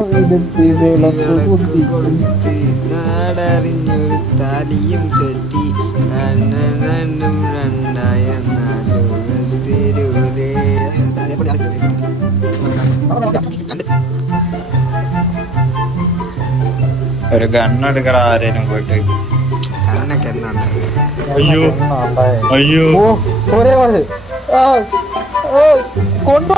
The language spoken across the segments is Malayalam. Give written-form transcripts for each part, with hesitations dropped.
വിളക്ക് കൊളുത്തി നാടറിഞ്ഞൊരു താലിയും കെട്ടി അണ്ണനും രണ്ടായ നാലുകത്തിരൂരേ. ഒരു ഗണ്ണെടുക്കട ആരേലും പോയിട്ട്. കണ്ണൊക്കെ എന്നുണ്ടായി. അയ്യോ അയ്യോ ഒരേ കൊണ്ടു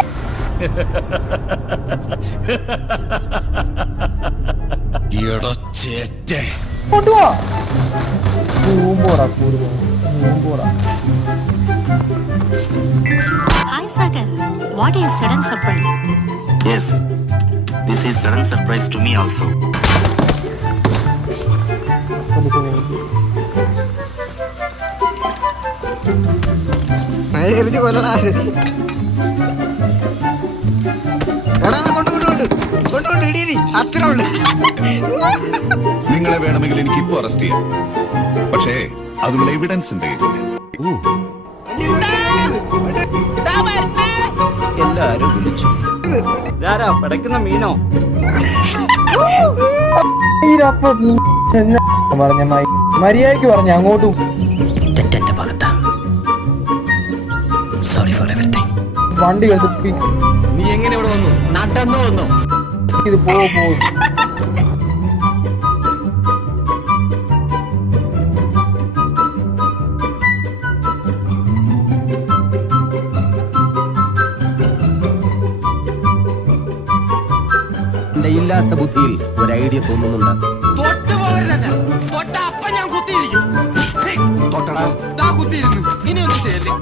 കൊണ്ടുപോടാ കൂമ്പോടാ. Hi Sagar, what is sudden surprise? Yes, this is sudden surprise to me also. എറിഞ്ഞ് കൊല്ലടാ. എടാ കൊണ്ട് ഇടി അത്ര ഉള്ളു. നിങ്ങളെ വേണമെങ്കിൽ എനിക്ക് ഇപ്പൊ അറസ്റ്റ് ചെയ്യാം, പക്ഷേ അതിനുള്ള എവിഡൻസ് എന്റെ കയ്യിലില്ല. എല്ലാരും വിളിച്ചു. പടക്കുന്ന മീനോ പറഞ്ഞ മര്യാദക്ക് പറഞ്ഞ അങ്ങോട്ടും തെറ്റെന്റെ ഭാഗത്താ. Sorry for everything. വണ്ടി എടുത്ത് നീ എങ്ങനെ ഇവിടെ വന്നു? നടന്നു വന്നു. ഇത് പോകും. എന്റെ ഇല്ലാത്ത ബുദ്ധിയിൽ ഒരു ഐഡിയ തോന്നുന്നുണ്ട്. തൊട്ടടാ കുത്തിയിരുന്നു. ഇനി ഒന്നും ചെയ്യല്ലേ.